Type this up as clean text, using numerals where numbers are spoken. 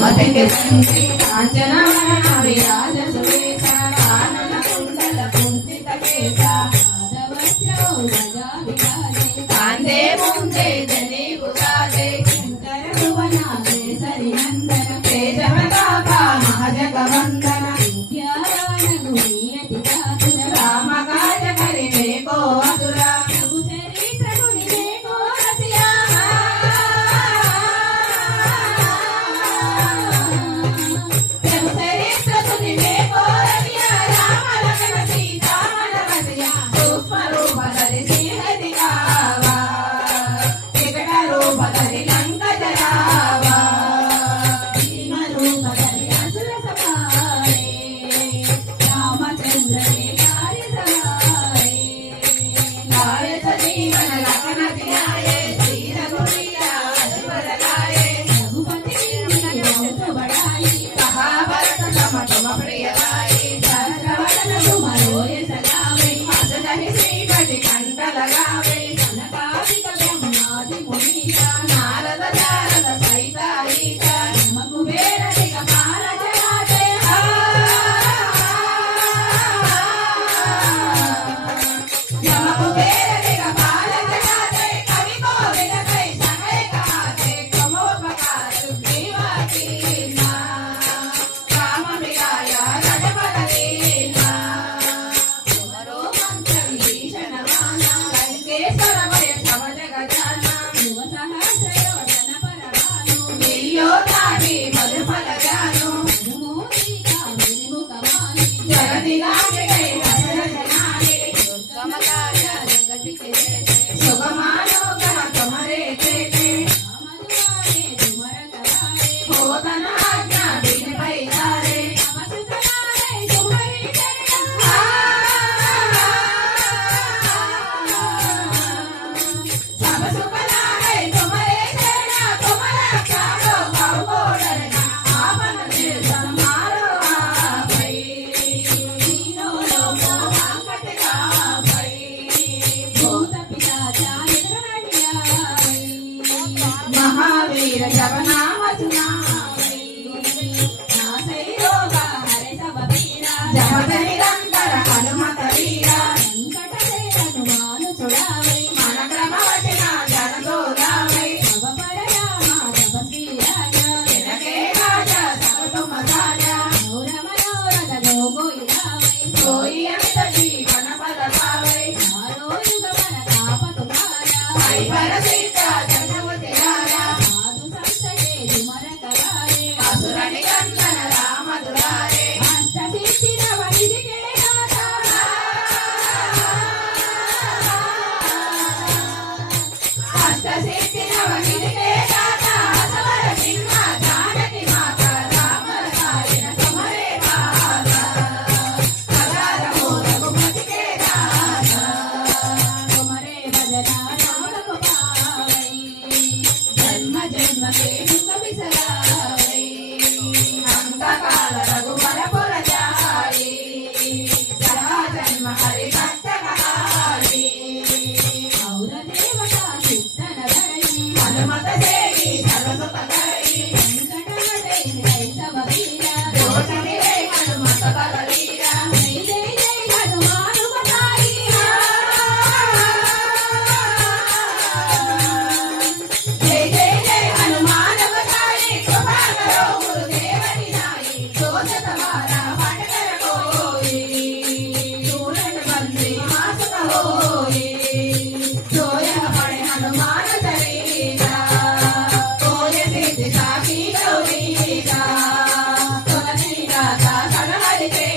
మతికి సంచి కాంచన విరాజ సురేశ కానన కుండల కుంచిత కేశ కాందే ముందే జనే గురాదే శంకర భువన కేసరి నందన కేశవ కాకా మహజగ వందన విద్యారాయణు నియతి చాతుర రామ కాజ కరి మేకో అసుర ప్రభు చరిత్ర గుని మేకో రసియా ప్రభు చరిత్ర గుని మేకో రసియా రామ లక్ష్మణ సీతా మన రసియా సూక్ష్మ రూప ధరిసి హరి కావా వికట రూప ధరి లంక జరావా భీమ రూప ధరి అసుర సమారే రామచంద్ర కే కార్య సహారే లాయ సజీవన లఖన జియాయే శ్రీ రఘువీర అశ్వర లాయే రఘుపతి కింద బడాయి మహాభరత సమ తమ ప్రియ లాయే సహస్రవదన సుమరోయ సలావే అసదహి శ్రీపతి కంఠ లగావే కనకాదిక బ్రహ్మాది మునీశ నారద శారద సైత ఈశ నమ కుబేర దిగపాల జయాతే నమ కుబేర దిగపాల జయాతే కవి కోవిద కై సహయ కహాతే కమోపకార సుగ్రీవాకీర్ణ రామ విరాయ రజపద దీర్ణ కుమరో మంత్ర విభీషణ వాన లంకేశ్వర భయ శవ జగజాన యువ సహస్రయోజన పరమాను వియోధాని మధుఫల జాను మధుమోదికా విముఖమాని జగదిగామి గై దశరథనాని దుర్గమ కార్య జగతికి జయతే శుభమాలోకన తుమరే చేతే మధువారే తుమర కరారే హోతన ఆజ్ఞా బిన్ పైదారే నమస్కారే తుమరి చరణ सब सुख लागे तुम्हारे चरण तुम्हारा चारो भाव डरना आपन दिल संभालो भाई तीनों लोगों संकट का भाई भूत पिशाचा निद्र नहीं आई महावीर जब नाम सुनाई नासै रोगा हरे सब पीरा जपत निरंतर हनुमत वीरा संकट से हनुमान छुड़ावे मन क्रम वचना जन तो गावे भव पर रामा तपस्वी राजा तिनके राजा सब तुम साजा और मनोरथ जो कोई लावे सोई अमित जीवन पद पावे चारों युग मन ताप तुम्हारा भाई पर सीता जन्म तिहारा साधु संत के तुमर करारे असुर निकंदन राम दुलारे अष्ट सिद्धि नव निधि के दाता अष्ट सिद्धि नव निधि के दाता असवर सिन्हा जानकी माता राम रसायन तुम्हारे पासा सदा रहो रघुपति के दासा तुम्हारे भजना नाम को पावई जन्म जन्म के दुख बिसरावई अंत काल रघुवर पुर जाई जहाँ जन्म हरि भक्त कहाई और देवता चित्तन धरई हनुमत देवी सर्वसुत करई संकट हटई जय सब वीरा दोष निरे हनुमत बलवीरा जय जय जय हनुमान बताई जय जय जय हनुमान बताई कृपा करो गुरुदेव निनाई दोष तुम्हारा हट कर कोई दूरन बंदी मासुत होई सोया पड़े हनुमान चलीसा कोय सिद्धि साखी गौरीसा तुलसी दाता सड़ हरि के